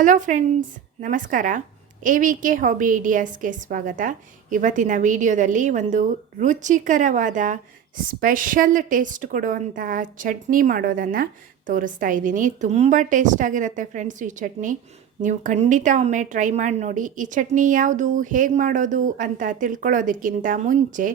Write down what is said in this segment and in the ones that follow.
Hello friends ನಮಸ್ಕಾರ. A V K hobby ಐಡಿಯಾಸ್ಗೆ ಸ್ವಾಗತ. ಇವತ್ತಿನ ವಿಡಿಯೋದಲ್ಲಿ ಒಂದು ರುಚಿಕರವಾದ ಸ್ಪೆಷಲ್ ಟೇಸ್ಟ್ ಕೊಡುವಂತಹ ಚಟ್ನಿ ಮಾಡೋದನ್ನು ತೋರಿಸ್ತಾ ಇದ್ದೀನಿ. ತುಂಬ ಟೇಸ್ಟ್ ಆಗಿರುತ್ತೆ ಫ್ರೆಂಡ್ಸ್ ಈ ಚಟ್ನಿ. ನೀವು ಖಂಡಿತ ಒಮ್ಮೆ ಟ್ರೈ ಮಾಡಿ ನೋಡಿ. ಈ ಚಟ್ನಿ ಯಾವುದು, ಹೇಗೆ ಮಾಡೋದು ಅಂತ ತಿಳ್ಕೊಳ್ಳೋದಕ್ಕಿಂತ ಮುಂಚೆ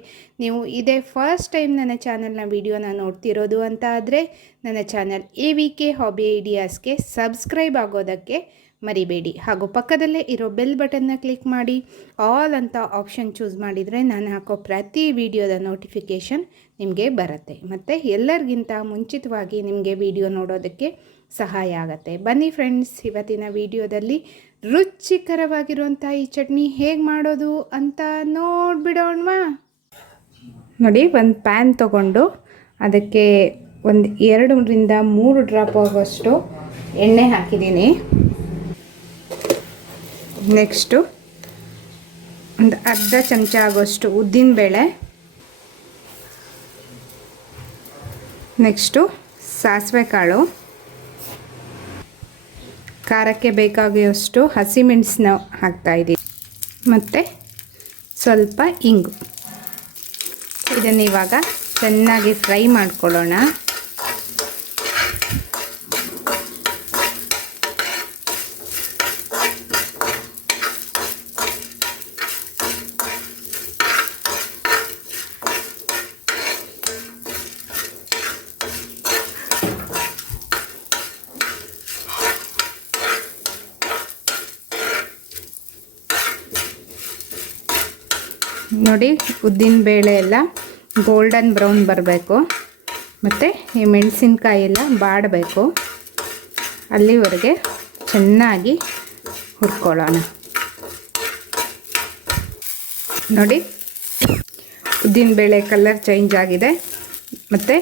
ನೀವು ಇದೇ ಫಸ್ಟ್ ಟೈಮ್ ನನ್ನ ಚಾನಲ್ನ ವಿಡಿಯೋನ ನೋಡ್ತಿರೋದು ಅಂತ ಆದರೆ ನನ್ನ channel A V K hobby ಐಡಿಯಾಸ್ಗೆ subscribe ಆಗೋದಕ್ಕೆ ಮರಿಬೇಡಿ. ಹಾಗೂ ಪಕ್ಕದಲ್ಲೇ ಇರೋ ಬೆಲ್ ಬಟನ್ನ ಕ್ಲಿಕ್ ಮಾಡಿ. ಆಲ್ ಅಂತ ಆಪ್ಷನ್ ಚೂಸ್ ಮಾಡಿದರೆ ನಾನು ಹಾಕೋ ಪ್ರತಿ ವಿಡಿಯೋದ ನೋಟಿಫಿಕೇಷನ್ ನಿಮಗೆ ಬರುತ್ತೆ. ಮತ್ತು ಎಲ್ಲರಿಗಿಂತ ಮುಂಚಿತವಾಗಿ ನಿಮಗೆ ವಿಡಿಯೋ ನೋಡೋದಕ್ಕೆ ಸಹಾಯ ಆಗುತ್ತೆ. ಬನ್ನಿ ಫ್ರೆಂಡ್ಸ್, ಇವತ್ತಿನ ವಿಡಿಯೋದಲ್ಲಿ ರುಚಿಕರವಾಗಿರುವಂಥ ಈ ಚಟ್ನಿ ಹೇಗೆ ಮಾಡೋದು ಅಂತ ನೋಡಿಬಿಡೋಣವಾ? ನೋಡಿ, ಒಂದು ಪ್ಯಾನ್ ತಗೊಂಡು ಅದಕ್ಕೆ ಒಂದು ಎರಡರಿಂದ ಮೂರು ಡ್ರಾಪ್ ಆಗುವಷ್ಟು ಎಣ್ಣೆ ಹಾಕಿದ್ದೀನಿ. ನೆಕ್ಸ್ಟು ಒಂದು ಅರ್ಧ ಚಮಚ ಆಗೋಷ್ಟು ಉದ್ದಿನಬೇಳೆ ನೆಕ್ಸ್ಟು ಸಾಸಿವೆ ಕಾಳು. ಖಾರಕ್ಕೆ ಬೇಕಾಗುವಷ್ಟು ಹಸಿಮೆಣಸನ್ನ ಹಾಕ್ತಾಯಿದ್ದೀವಿ ಮತ್ತು ಸ್ವಲ್ಪ ಇಂಗು. ಇದನ್ನು ಇವಾಗ ಚೆನ್ನಾಗಿ ಫ್ರೈ ಮಾಡ್ಕೊಳ್ಳೋಣ. ನೋಡಿ, ಉದ್ದಿನ ಬೇಳೆ ಎಲ್ಲ ಗೋಲ್ಡನ್ ಬ್ರೌನ್ ಬರಬೇಕು. ಮತ್ತು ಈ ಮೆಣಸಿನ್ಕಾಯಿ ಎಲ್ಲ ಬಾಡಬೇಕು. ಅಲ್ಲಿವರೆಗೆ ಚೆನ್ನಾಗಿ ಹುರ್ಕೊಳ್ಳೋಣ. ನೋಡಿ, ಉದ್ದಿನ ಬೇಳೆ ಕಲರ್ ಚೇಂಜ್ ಆಗಿದೆ. ಮತ್ತು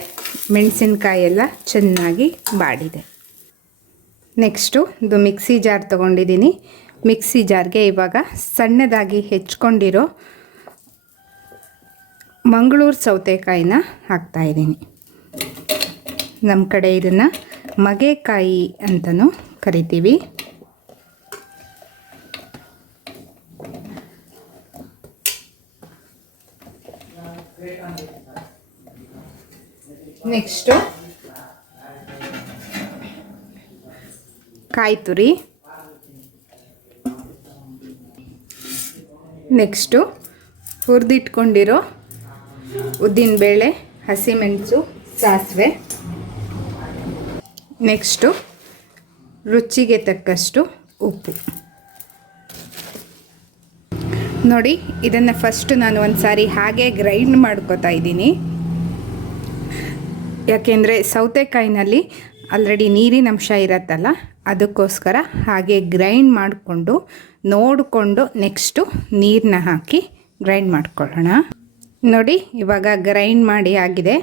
ಮೆಣಸಿನ್ಕಾಯಿ ಎಲ್ಲ ಚೆನ್ನಾಗಿ ಬಾಡಿದೆ. ನೆಕ್ಸ್ಟು ಇದು ಮಿಕ್ಸಿ ಜಾರ್ ತೊಗೊಂಡಿದ್ದೀನಿ. ಮಿಕ್ಸಿ ಜಾರ್ಗೆ ಇವಾಗ ಸಣ್ಣದಾಗಿ ಹೆಚ್ಕೊಂಡಿರೋ ಮಂಗಳೂರು ಸೌತೆಕಾಯಿನ ಹಾಕ್ತಾಯಿದ್ದೀನಿ ನಮ್ಮ ಕಡೆ ಇದನ್ನು ಮಗೆಕಾಯಿ ಅಂತಲೂ ಕರಿತೀವಿ. ನೆಕ್ಸ್ಟು ಕಾಯಿ ತುರಿ. ನೆಕ್ಸ್ಟು ಹುರಿದಿಟ್ಕೊಂಡಿರೋ ಉದ್ದಿನಬೇಳೆ ಹಸಿಮೆಣಸು, ಸಾಸಿವೆ. ನೆಕ್ಸ್ಟು ರುಚಿಗೆ ತಕ್ಕಷ್ಟು ಉಪ್ಪು. ನೋಡಿ, ಇದನ್ನು ಫಸ್ಟು ನಾನು ಒಂದು ಸಾರಿ ಹಾಗೆ ಗ್ರೈಂಡ್ ಮಾಡ್ಕೋತಾ ಇದ್ದೀನಿ. ಯಾಕೆಂದರೆ ಸೌತೆಕಾಯಿನಲ್ಲಿ ಆಲ್ರೆಡಿ ನೀರಿನ ಅಂಶ ಇರತ್ತಲ್ಲ, ಅದಕ್ಕೋಸ್ಕರ ಹಾಗೆ ಗ್ರೈಂಡ್ ಮಾಡಿಕೊಂಡು, ನೋಡಿಕೊಂಡು ನೆಕ್ಸ್ಟು ನೀರನ್ನ ಹಾಕಿ ಗ್ರೈಂಡ್ ಮಾಡ್ಕೊಳ್ಳೋಣ. ನೋಡಿ, ಇವಾಗ ಗ್ರೈಂಡ್ ಮಾಡಿ ಆಗಿದೆ.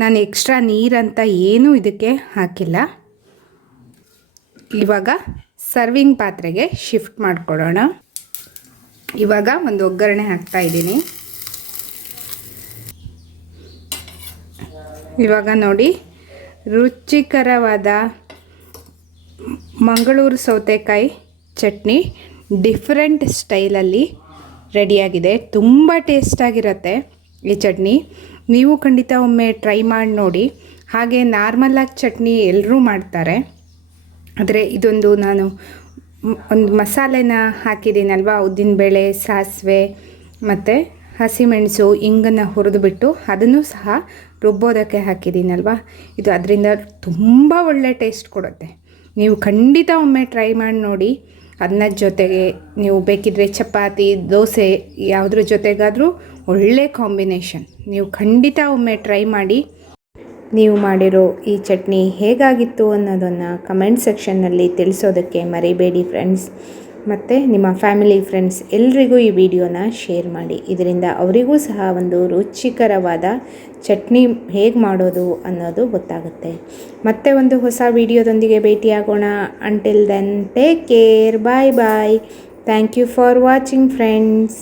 ನಾನು ಎಕ್ಸ್ಟ್ರಾ ನೀರಂತ ಏನೂ ಇದಕ್ಕೆ ಹಾಕಿಲ್ಲ. ಇವಾಗ ಸರ್ವಿಂಗ್ ಪಾತ್ರೆಗೆ ಶಿಫ್ಟ್ ಮಾಡಿಕೊಡೋಣ ಇವಾಗ ಒಂದು ಒಗ್ಗರಣೆ ಹಾಕ್ತಾ ಇದ್ದೀನಿ. ಇವಾಗ ನೋಡಿ, ರುಚಿಕರವಾದ ಮಂಗಳೂರು ಸೌತೆಕಾಯಿ ಚಟ್ನಿ ಡಿಫ್ರೆಂಟ್ ಸ್ಟೈಲಲ್ಲಿ ರೆಡಿಯಾಗಿದೆ ತುಂಬ ಟೇಸ್ಟಾಗಿರುತ್ತೆ ಈ ಚಟ್ನಿ. ನೀವು ಖಂಡಿತ ಒಮ್ಮೆ ಟ್ರೈ ಮಾಡಿ ನೋಡಿ. ಹಾಗೆ ನಾರ್ಮಲಾಗಿ ಚಟ್ನಿ ಎಲ್ಲರೂ ಮಾಡ್ತಾರೆ. ಆದರೆ ಇದೊಂದು ನಾನು ಒಂದು ಮಸಾಲೆನ ಹಾಕಿದ್ದೀನಲ್ವ? ಉದ್ದಿನಬೇಳೆ ಸಾಸಿವೆ ಮತ್ತು ಹಸಿಮೆಣಸು ಇಂಗನ್ನು ಹುರಿದುಬಿಟ್ಟು ಅದನ್ನು ಸಹ ರುಬ್ಬೋದಕ್ಕೆ ಹಾಕಿದ್ದೀನಲ್ವಾ? ಇದು ಅದರಿಂದ ತುಂಬ ಒಳ್ಳೆ ಟೇಸ್ಟ್ ಕೊಡುತ್ತೆ. ನೀವು ಖಂಡಿತ ಒಮ್ಮೆ ಟ್ರೈ ಮಾಡಿ ನೋಡಿ. ಅದನ್ನ ಜೊತೆಗೆ ನೀವು ಬೇಕಿದ್ರೆ ಚಪಾತಿ, ದೋಸೆ ಯಾವುದ್ರ ಜೊತೆಗಾದರೂ ಒಳ್ಳೆ ಕಾಂಬಿನೇಷನ್. ನೀವು ಖಂಡಿತ ಒಮ್ಮೆ ಟ್ರೈ ಮಾಡಿ. ನೀವು ಮಾಡಿರೋ ಈ ಚಟ್ನಿ ಹೇಗಾಗಿತ್ತು ಅನ್ನೋದನ್ನು ಕಮೆಂಟ್ ಸೆಕ್ಷನ್ನಲ್ಲಿ ತಿಳಿಸೋದಕ್ಕೆ ಮರಿಬೇಡಿ ಫ್ರೆಂಡ್ಸ್. ಮತ್ತು ನಿಮ್ಮ ಫ್ಯಾಮಿಲಿ, ಫ್ರೆಂಡ್ಸ್ ಎಲ್ರಿಗೂ ಈ ವಿಡಿಯೋನ ಶೇರ್ ಮಾಡಿ. ಇದರಿಂದ ಅವರಿಗೂ ಸಹ ಒಂದು ರುಚಿಕರವಾದ ಚಟ್ನಿ ಹೇಗೆ ಮಾಡೋದು ಅನ್ನೋದು ಗೊತ್ತಾಗುತ್ತೆ. ಮತ್ತೆ ಒಂದು ಹೊಸ ವಿಡಿಯೋದೊಂದಿಗೆ ಭೇಟಿಯಾಗೋಣ. Until then take care bye bye thank you for watching friends